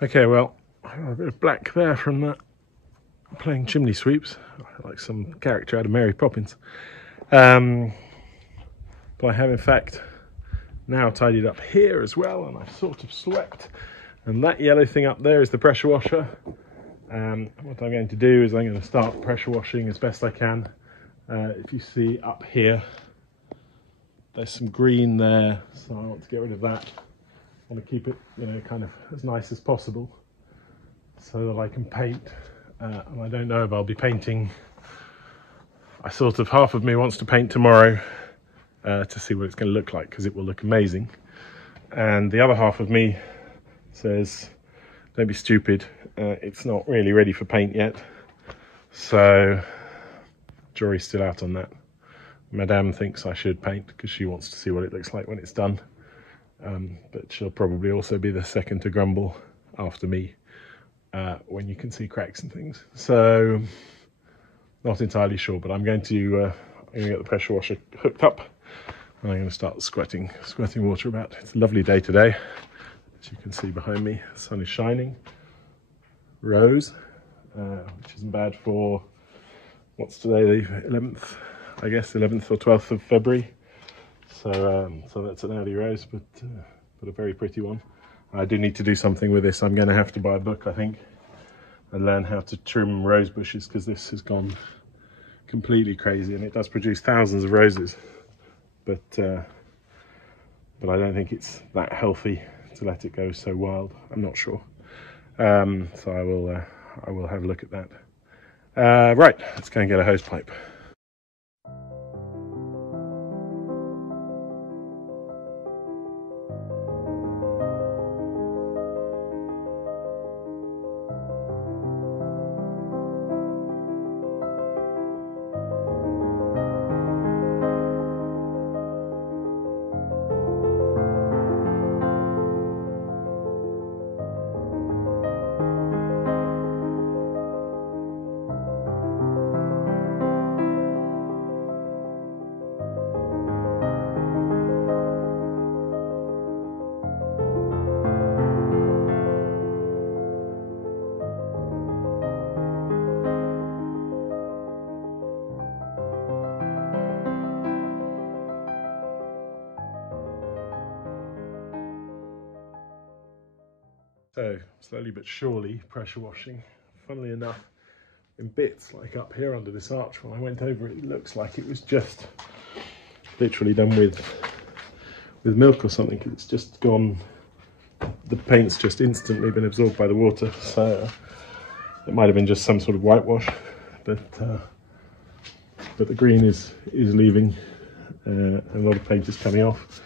Okay, well, I got a bit of black there from that playing chimney sweeps, like some character out of Mary Poppins. But I have in fact now tidied up here as well, and I've sort of swept. And that yellow thing up there is the pressure washer. What I'm going to do is I'm going to start pressure washing as best I can. If you see up here, there's some green there, so I want to get rid of that. I want to keep it, kind of as nice as possible so that I can paint. And I don't know if I'll be painting. Half of me wants to paint tomorrow to see what it's going to look like, because it will look amazing. And the other half of me says, don't be stupid, it's not really ready for paint yet. So jury's still out on that. Madame thinks I should paint because she wants to see what it looks like when it's done. But she'll probably also be the second to grumble after me when you can see cracks and things. So not entirely sure, but I'm going to get the pressure washer hooked up, and I'm going to start squirting water about. It's a lovely day today, as you can see behind me. The sun is shining. Rose, which isn't bad for, what's today, the 11th, I guess, 11th or 12th of February. So that's an early rose, but a very pretty one. I do need to do something with this. I'm going to have to buy a book, I think, and learn how to trim rose bushes, because this has gone completely crazy, and it does produce thousands of roses, but I don't think it's that healthy to let it go so wild. I'm not sure. So I will have a look at that. Right, let's go and get a hose pipe. So slowly but surely pressure washing. Funnily enough, in bits, like up here under this arch, when I went over it, it looks like it was just literally done with milk or something. It's just gone, the paint's just instantly been absorbed by the water. So it might have been just some sort of whitewash, but the green is leaving, and a lot of paint is coming off,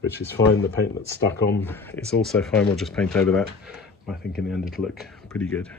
which is fine. The paint that's stuck on is also fine. We'll just paint over that. I think in the end it'll look pretty good.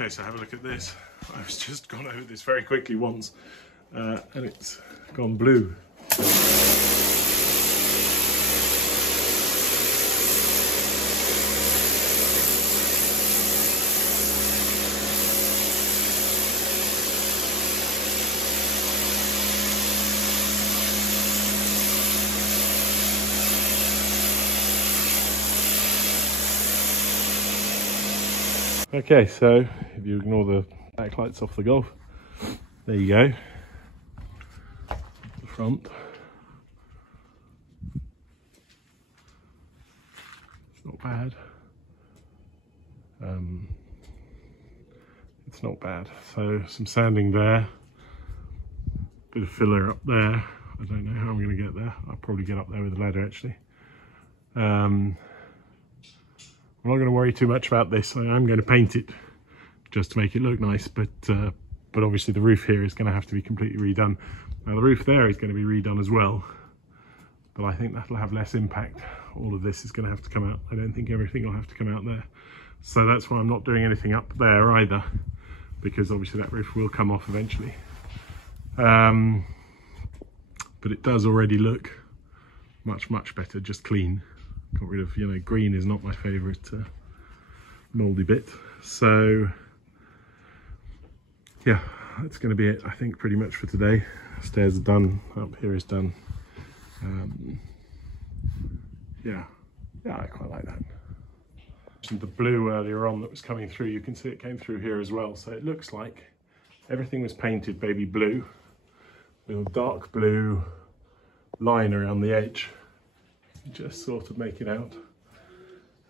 Okay, so have a look at this. I've just gone over this very quickly once, and it's gone blue. Okay, so if you ignore the backlights off the Golf, there you go. The front. It's not bad. It's not bad. So some sanding there, bit of filler up there. I don't know how I'm going to get there. I'll probably get up there with a ladder actually. I'm not going to worry too much about this. I am going to paint it just to make it look nice, but obviously the roof here is going to have to be completely redone. Now the roof there is going to be redone as well, but I think that'll have less impact. All of this is going to have to come out. I don't think everything will have to come out there. So that's why I'm not doing anything up there either, because obviously that roof will come off eventually. But it does already look much better, just clean. Got rid of, you know, green is not my favourite mouldy bit. So yeah, that's going to be it, I think, pretty much for today. Stairs are done, up here is done. Yeah, I quite like that. The blue earlier on that was coming through, you can see it came through here as well. So it looks like everything was painted baby blue with a dark blue line around the edge. Just sort of make it out.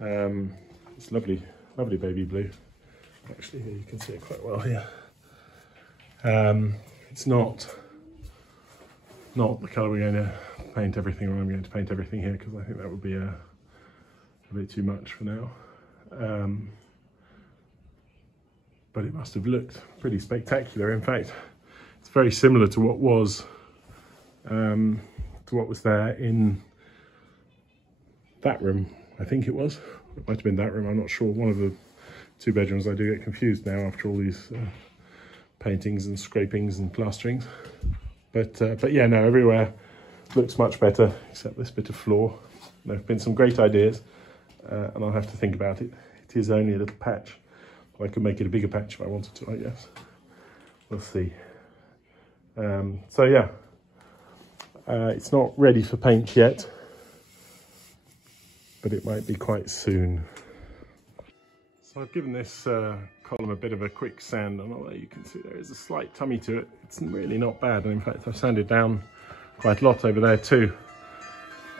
It's lovely baby blue. Actually, here you can see it quite well here. It's not the colour we're going to paint everything, or I'm going to paint everything here, because I think that would be a bit too much for now. But it must have looked pretty spectacular. In fact, it's very similar to what was there in that room. I think it was. It might have been that room. I'm not sure. One of the two bedrooms. I do get confused now after all these paintings and scrapings and plasterings. But yeah, no, everywhere looks much better except this bit of floor. There have been some great ideas, and I'll have to think about it. It is only a little patch. I could make it a bigger patch if I wanted to, I guess. We'll see. So yeah, it's not ready for paint yet, but it might be quite soon. So I've given this column a bit of a quick sand, and although you can see there is a slight tummy to it, it's really not bad. And in fact, I've sanded down quite a lot over there too.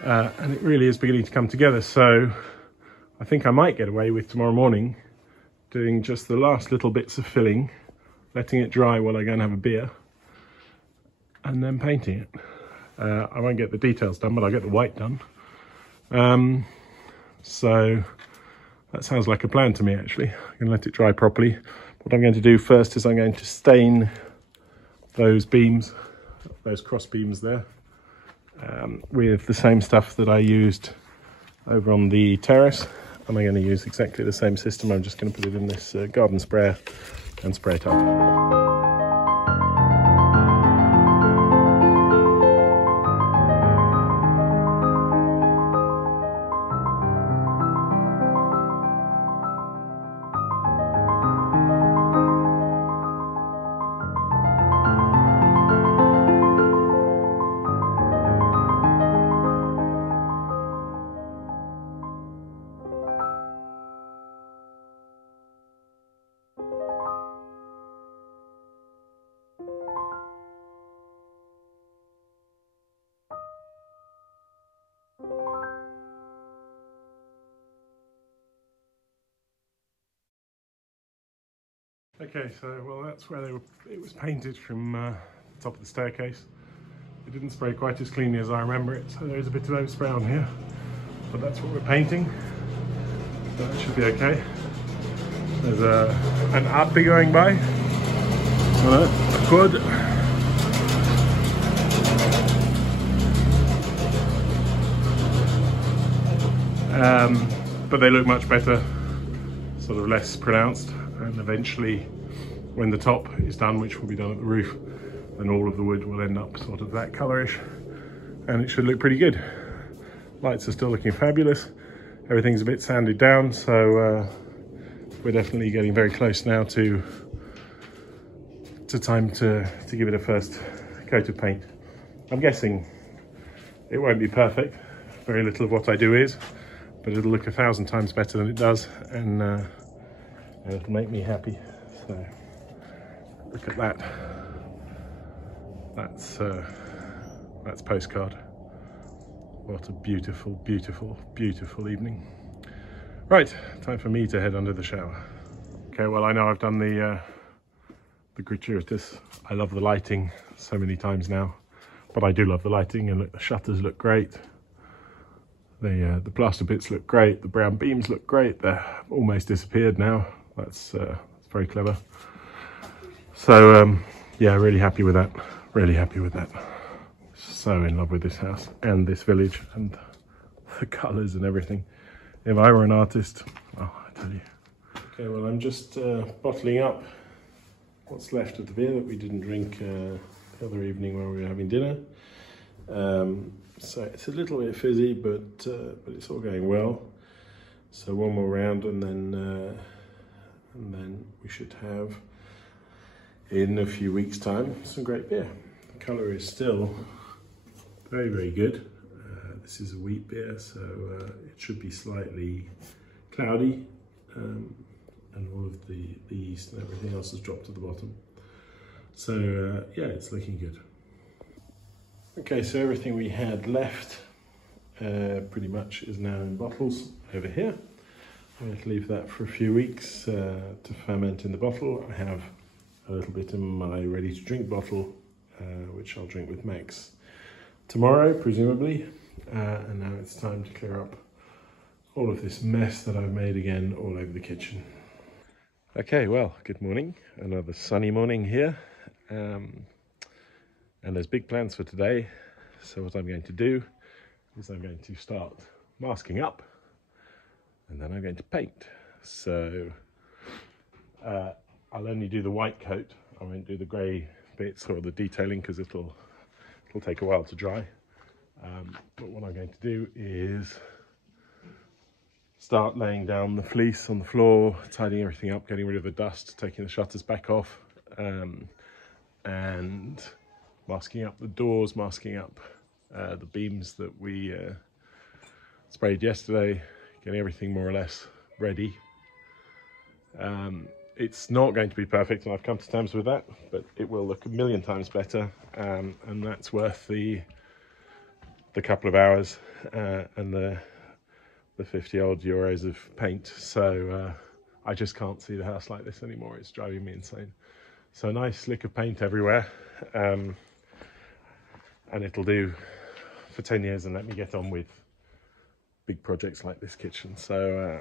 And it really is beginning to come together. So I think I might get away with tomorrow morning doing just the last little bits of filling, letting it dry while I go and have a beer, and then painting it. I won't get the details done, but I'll get the white done. So that sounds like a plan to me, actually. I'm going to let it dry properly. What I'm going to do first is I'm going to stain those beams, those cross beams there, with the same stuff that I used over on the terrace. And I'm going to use exactly the same system. I'm just going to put it in this garden sprayer and spray it up. Okay, so well, that's where it was painted from the top of the staircase. It didn't spray quite as cleanly as I remember it, so there's a bit of overspray on here, but that's what we're painting, so that should be okay. There's an api going by on a quad. But they look much better, sort of less pronounced. And eventually, when the top is done, which will be done at the roof, then all of the wood will end up sort of that colourish, and it should look pretty good. Lights are still looking fabulous. Everything's a bit sanded down, so we're definitely getting very close now to time to give it a first coat of paint. I'm guessing it won't be perfect. Very little of what I do is, but it'll look 1,000 times better than it does, and and it'll make me happy. So look at that. That's postcard. What a beautiful, beautiful, beautiful evening. Right, time for me to head under the shower. Okay, well, I know I've done the gratuitous I love the lighting so many times now, but I do love the lighting, and look, the shutters look great. The plaster bits look great. The brown beams look great. They're almost disappeared now. That's very clever. So yeah, really happy with that. Really happy with that. So in love with this house and this village and the colours and everything. If I were an artist, oh, I tell you. Okay, well, I'm just bottling up what's left of the beer that we didn't drink the other evening when we were having dinner. So it's a little bit fizzy, but it's all going well. So one more round, and then we should have, in a few weeks' time, some great beer. The colour is still very, very good. This is a wheat beer, so it should be slightly cloudy, and all of the yeast and everything else has dropped to the bottom. So yeah, it's looking good. Okay, so everything we had left pretty much is now in bottles over here. I'm going to leave that for a few weeks to ferment in the bottle. I have a little bit in my ready to drink bottle, which I'll drink with Max tomorrow, presumably. And now it's time to clear up all of this mess that I've made again all over the kitchen. Okay, well, good morning. Another sunny morning here. And there's big plans for today. So what I'm going to do is I'm going to start masking up, and then I'm going to paint. So I'll only do the white coat. I won't do the grey bits or the detailing because it'll take a while to dry. But what I'm going to do is start laying down the fleece on the floor, tidying everything up, getting rid of the dust, taking the shutters back off, and masking up the doors, masking up the beams that we sprayed yesterday, getting everything more or less ready. It's not going to be perfect, and I've come to terms with that, but it will look a million times better, and that's worth the couple of hours and the 50 odd euros of paint. So I just can't see the house like this anymore. It's driving me insane. So a nice lick of paint everywhere, and it'll do for 10 years and let me get on with big projects like this kitchen. So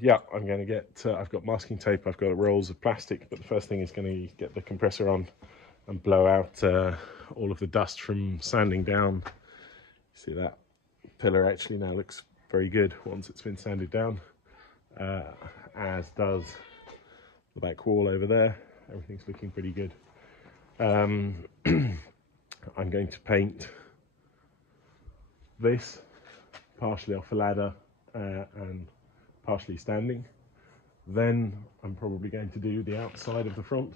yeah, I'm going to get, I've got masking tape, I've got rolls of plastic, but the first thing is going to get the compressor on and blow out all of the dust from sanding down. See, that pillar actually now looks very good once it's been sanded down, as does the back wall over there. Everything's looking pretty good. I'm going to paint this partially off a ladder and partially standing. Then I'm probably going to do the outside of the front,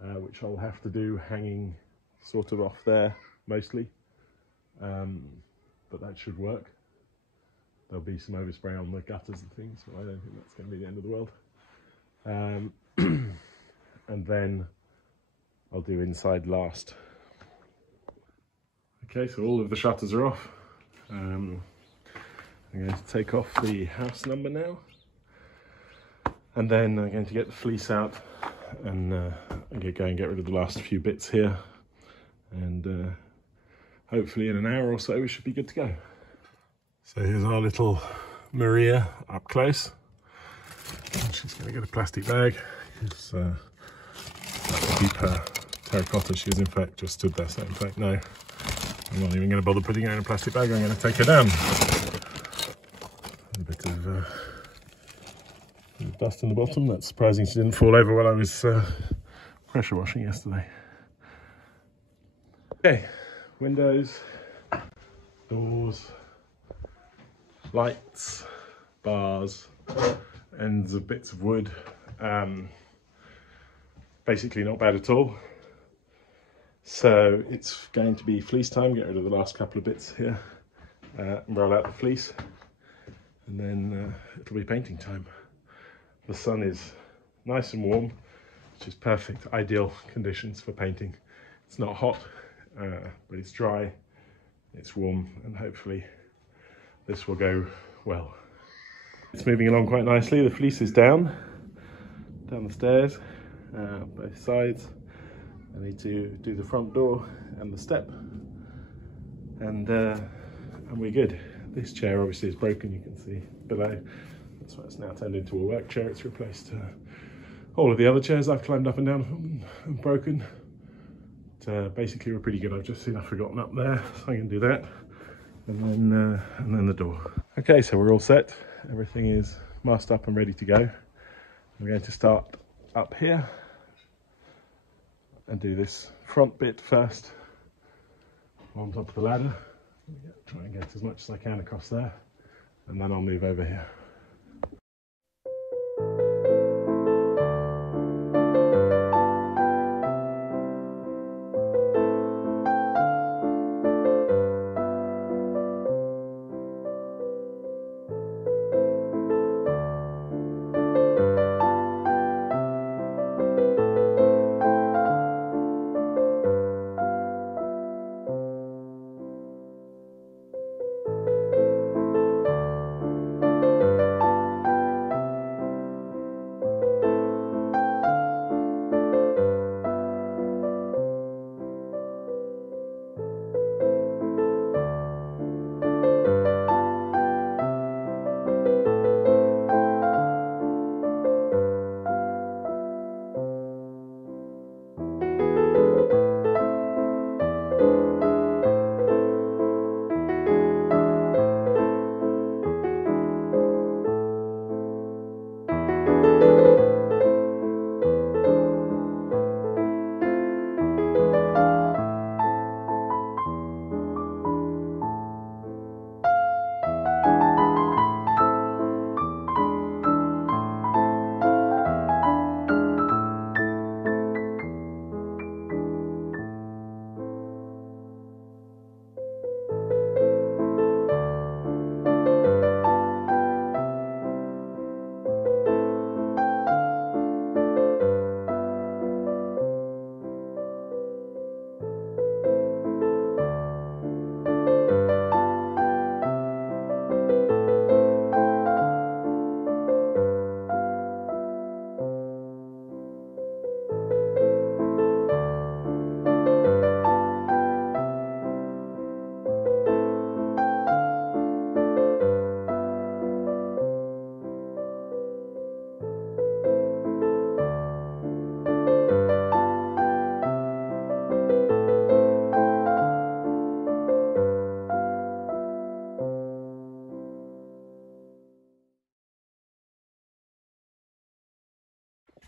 which I'll have to do hanging sort of off there mostly, but that should work. There'll be some overspray on the gutters and things, but I don't think that's going to be the end of the world. And then I'll do inside last. Okay, so all of the shutters are off. I'm going to take off the house number now, and then I'm going to get the fleece out and go and get rid of the last few bits here, and hopefully in an hour or so we should be good to go. So here's our little Maria up close. She's going to get a plastic bag because that will keep her terracotta. She's in fact just stood there, so in fact no, I'm not even going to bother putting her in a plastic bag. I'm going to take her down. A bit of dust in the bottom. That's surprising she didn't fall over while I was pressure washing yesterday. Okay, windows, doors, lights, bars, ends of bits of wood. Basically not bad at all. So it's going to be fleece time. Get rid of the last couple of bits here, and roll out the fleece, and then it'll be painting time. The sun is nice and warm, which is perfect, ideal conditions for painting. It's not hot, but it's dry, it's warm, and hopefully this will go well. It's moving along quite nicely. The fleece is down the stairs, both sides. I need to do the front door and the step, and we're good. This chair obviously is broken, you can see below. That's why it's now turned into a work chair. It's replaced all of the other chairs I've climbed up and down and broken. But, basically we're pretty good. I've just seen I've forgotten up there, so I can do that. And then the door. Okay, so we're all set. Everything is masked up and ready to go. We're going to start up here and do this front bit first on top of the ladder. Try and get as much as I can across there, and then I'll move over here.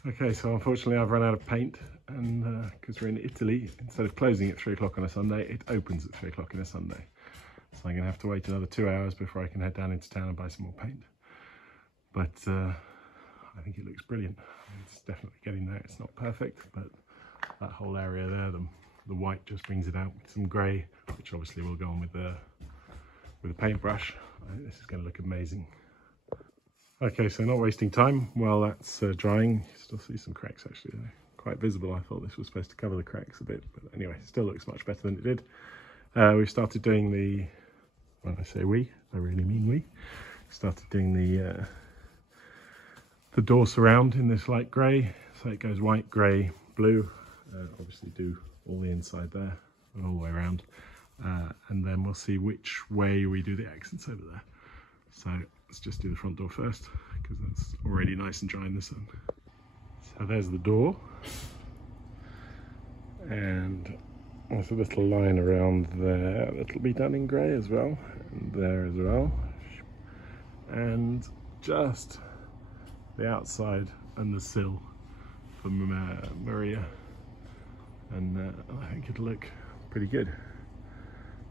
Okay, so unfortunately I've run out of paint, and because we're in Italy, instead of closing at 3 o'clock on a Sunday, it opens at 3 o'clock on a Sunday. So I'm going to have to wait another 2 hours before I can head down into town and buy some more paint. But I think it looks brilliant. It's definitely getting there. It's not perfect, but that whole area there, the white just brings it out with some grey, which obviously will go on with the paintbrush. I think this is going to look amazing. Okay, so not wasting time while that's drying. You still see some cracks actually, they're quite visible. I thought this was supposed to cover the cracks a bit, but anyway, it still looks much better than it did. We've started doing the, when I say we, I really mean we. Started doing the door surround in this light grey, so it goes white, grey, blue. Obviously do all the inside there and all the way around, and then we'll see which way we do the accents over there. So let's just do the front door first, because that's already nice and dry in the sun. So there's the door, and there's a little line around there that'll be done in grey as well, and there as well, and just the outside and the sill for Maria, and I think it'll look pretty good.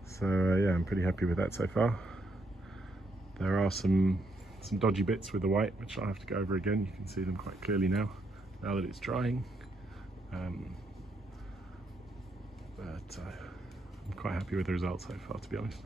So yeah, I'm pretty happy with that so far. There are some dodgy bits with the white, which I'll have to go over again. You can see them quite clearly now that it's drying. But I'm quite happy with the results so far, to be honest.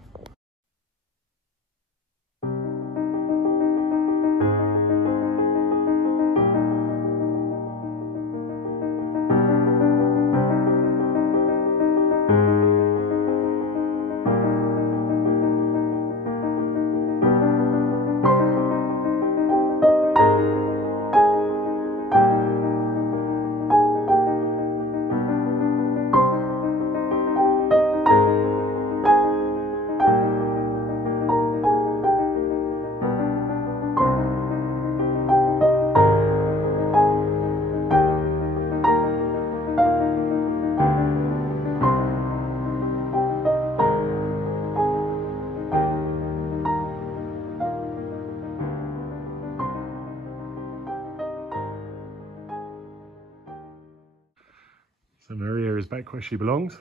So Maria is back where she belongs.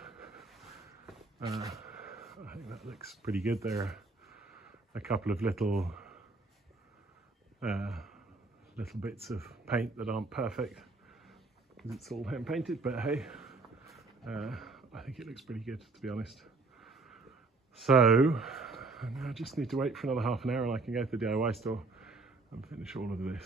I think that looks pretty good. There are a couple of little bits of paint that aren't perfect because it's all hand painted, but hey, I think it looks pretty good, to be honest. So I just need to wait for another half an hour and I can go to the DIY store and finish all of this.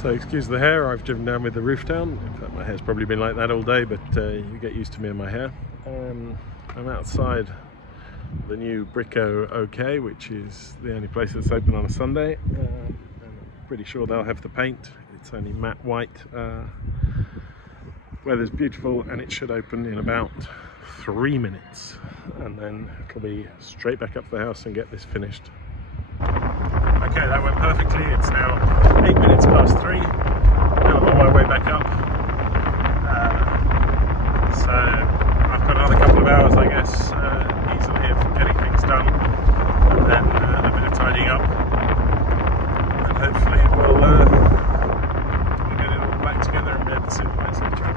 So excuse the hair, I've driven down with the roof down. In fact, my hair's probably been like that all day, but you get used to me and my hair. I'm outside the new Brico OK, which is the only place that's open on a Sunday. And I'm pretty sure they'll have the paint. It's only matte white. Weather's beautiful and it should open in about 3 minutes. And then it'll be straight back up to the house and get this finished. Okay, that went perfectly. It's now 8 minutes past 3. Now I'm on my way back up. So I've got another couple of hours, I guess, easily of getting things done, and then a bit of tidying up, and hopefully we'll get it all back together and be able to sit by each other.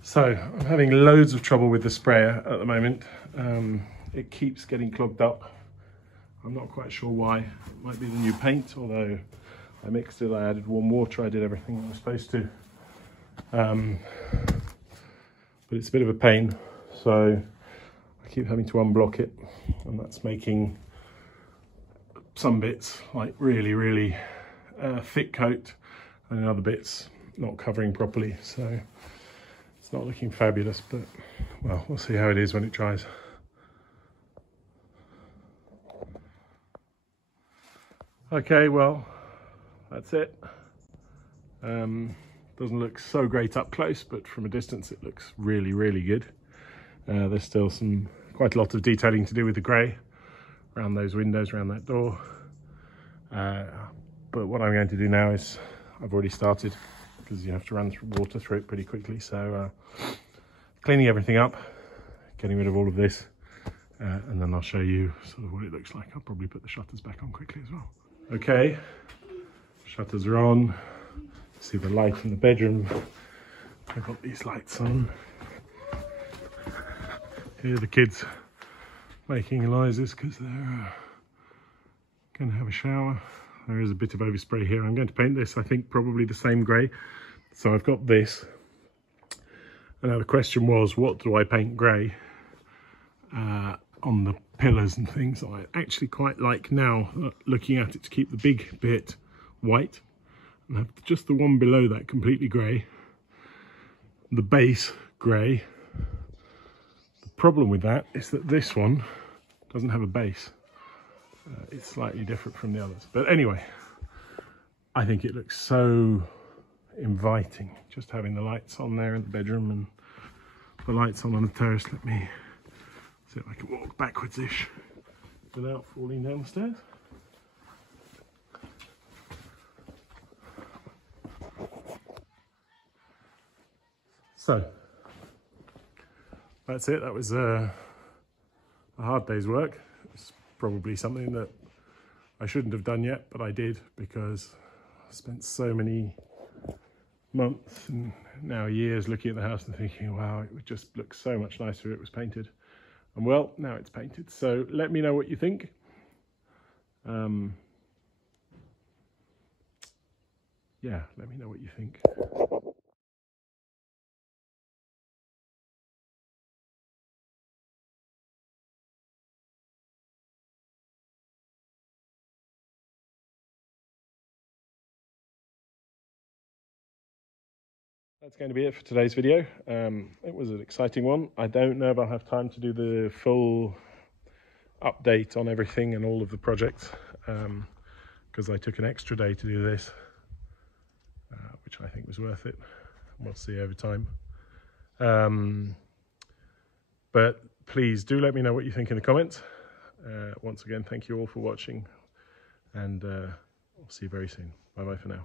So I'm having loads of trouble with the sprayer at the moment. It keeps getting clogged up. I'm not quite sure why. It might be the new paint, although I mixed it, I added warm water, I did everything I was supposed to. But it's a bit of a pain, so I keep having to unblock it, and that's making some bits like really thick coat, and in other bits not covering properly. So it's not looking fabulous, but well, we'll see how it is when it dries. Okay, well, that's it. Doesn't look so great up close, but from a distance it looks really good. There's still quite a lot of detailing to do with the grey around those windows, around that door. But what I'm going to do now is, I've already started, because you have to run water through it pretty quickly. So cleaning everything up, getting rid of all of this, and then I'll show you sort of what it looks like. I'll probably put the shutters back on quickly as well. Okay, shutters are on. See the light in the bedroom. I've got these lights on. Here are the kids making noises because they're going to have a shower. There is a bit of overspray here. I'm going to paint this, I think, probably the same grey. So I've got this. And now the question was, what do I paint grey on the pillars and things? I actually quite like now, looking at it, to keep the big bit white and have just the one below that completely grey, the base grey. The problem with that is that this one doesn't have a base. It's slightly different from the others, but anyway, I think it looks so inviting just having the lights on there in the bedroom and the lights on the terrace. Let me see if I can walk backwards-ish without falling down the stairs. So that's it. That was a hard day's work. It's probably something that I shouldn't have done yet, but I did because I spent so many months and now years looking at the house and thinking, wow, it would just look so much nicer if it was painted. And well, now it's painted. So let me know what you think. Yeah, let me know what you think. That's going to be it for today's video. It was an exciting one. I don't know if I'll have time to do the full update on everything and all of the projects, because I took an extra day to do this, which I think was worth it. We'll see over time. But please do let me know what you think in the comments. Once again, thank you all for watching, and I'll see you very soon. Bye bye for now.